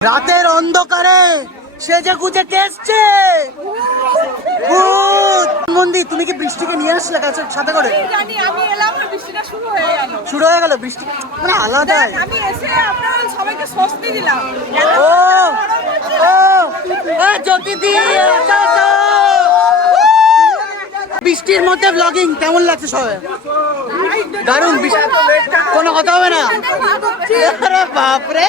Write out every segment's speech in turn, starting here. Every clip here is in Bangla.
রাতের অন্ধকারে সেজে গুজে কেসছে। মন্দির তুমি কি বৃষ্টিকে নিয়ে আসলে কাছে সাথে করে? জানি আমি এলাম আর বৃষ্টিটা শুরু হয়ে গেল। শুরু হয়ে গেল বৃষ্টি? মানে আলাদাই। দেখ, আমি এসে আপনার সবাইকে স্বস্তি দিলাম। ও। বৃষ্টির মধ্যে ব্লগিং কেমন লাগছে সবাই দারুণ বৃষ্টি কোনো কথা হবে না? আরে বাপরে।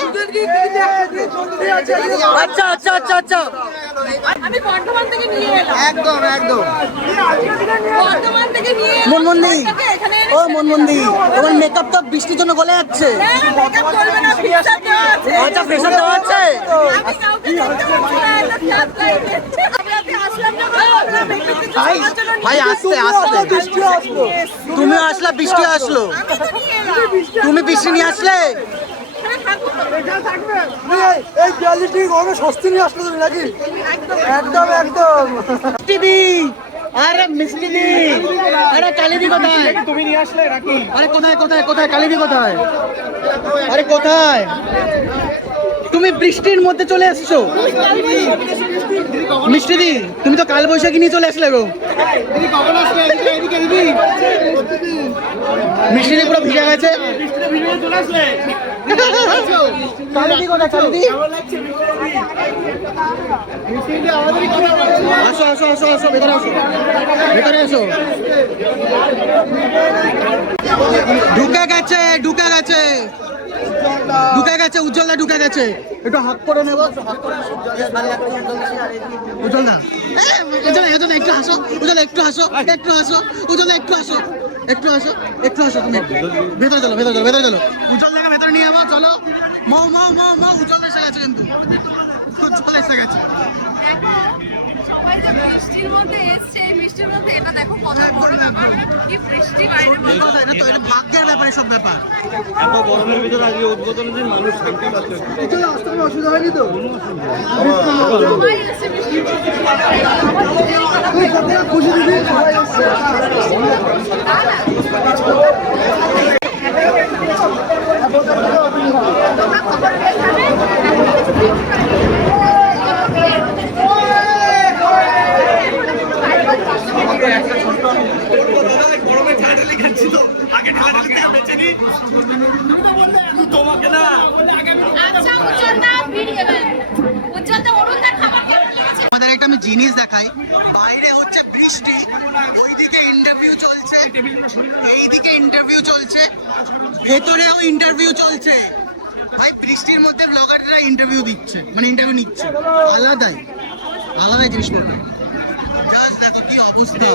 আচ্ছা আচ্ছা আচ্ছা আচ্ছা। আমি বর্ধমান থেকে নিয়ে এলাম। একদম একদম। বর্ধমান থেকে নিয়ে মনমন্দি। ও মনমন্দি। তোমার মেকআপ তো বৃষ্টির জন্য গলে যাচ্ছে। আছে। আচ্ছা প্রেশার দেওয়া আছে? ভাই আস্তে আস্তে। বৃষ্টি আসলো। তুমি আসলা বৃষ্টি আসলো। তুমি বৃষ্টি নিয়ে আসলে? এই সস্তি নিয়ে আসলে তুমি নাকি? একদম একদম। মিষ্টি আরে মিষ্টি দি। আরে কালিদি কোথায়? তুমি নিয়ে আসলে নাকি? আরে কোথায় কোথায় কোথায়? কালিদি কোথায়? আরে কোথায়? তুমি বৃষ্টির মধ্যে চলে এসছো মিষ্টি দি তুমি তো কাল বৈশাখী নিয়ে চলে আসলে গো। মিষ্টি দি পুরো ভিজে গেছে। আসো আসো আসো আসো ভেতরে আসো। ভেতরে আসো। ঢুকে গেছে ঢুকে গেছে। গেছে, উজ্জ্বলদা ঢুকে গেছে। একটু হাত করে নেব। উজ্জ্বলদা। উজ্জ্বল উজ্জ্বল একটু হাসো। উজ্জ্বল একটু হাসো একটু হাসো। উজ্জ্বল একটু হাসো। একটু হাসো একটু হাসো তুমি। ভেতরে চলো ভেতরে চলো ভেতরে চলো। উজ্জ্বল ভেতরে নিয়ে যাব, চলো। মৌ মৌ মৌ মৌ উজ্জ্বল এসে গেছে কিন্তু। উজ্জ্বল এসে গেছে। বৃষ্টির মধ্যে এসছে এই বৃষ্টির মধ্যে এটা দেখো কত বড় ব্যাপার কি বৃষ্টি বাইরে তো এটা ভাগ্যের ব্যাপার এসব ব্যাপার। এত গরমের ভিতরে আজকে উদ্বোধনের দিন মানুষ শান্তি পাচ্ছে চলে আসতে কোনো অসুবিধা হয়নি তো? সব খুশি দিদি? সবাই। আমাদের একটা আমি জিনিস দেখাই। বাইরে হচ্ছে বৃষ্টি, ওইদিকে ইন্টারভিউ চলছে, এইদিকে ইন্টারভিউ চলছে, ভেতরেও ইন্টারভিউ চলছে। ভাই, বৃষ্টির মধ্যে ব্লগাররা ইন্টারভিউ দিচ্ছে মানে ইন্টারভিউ নিচ্ছে। আলাদাই আলাদাই জিনিসপত্র জাস্ট দেখো কি অবস্থা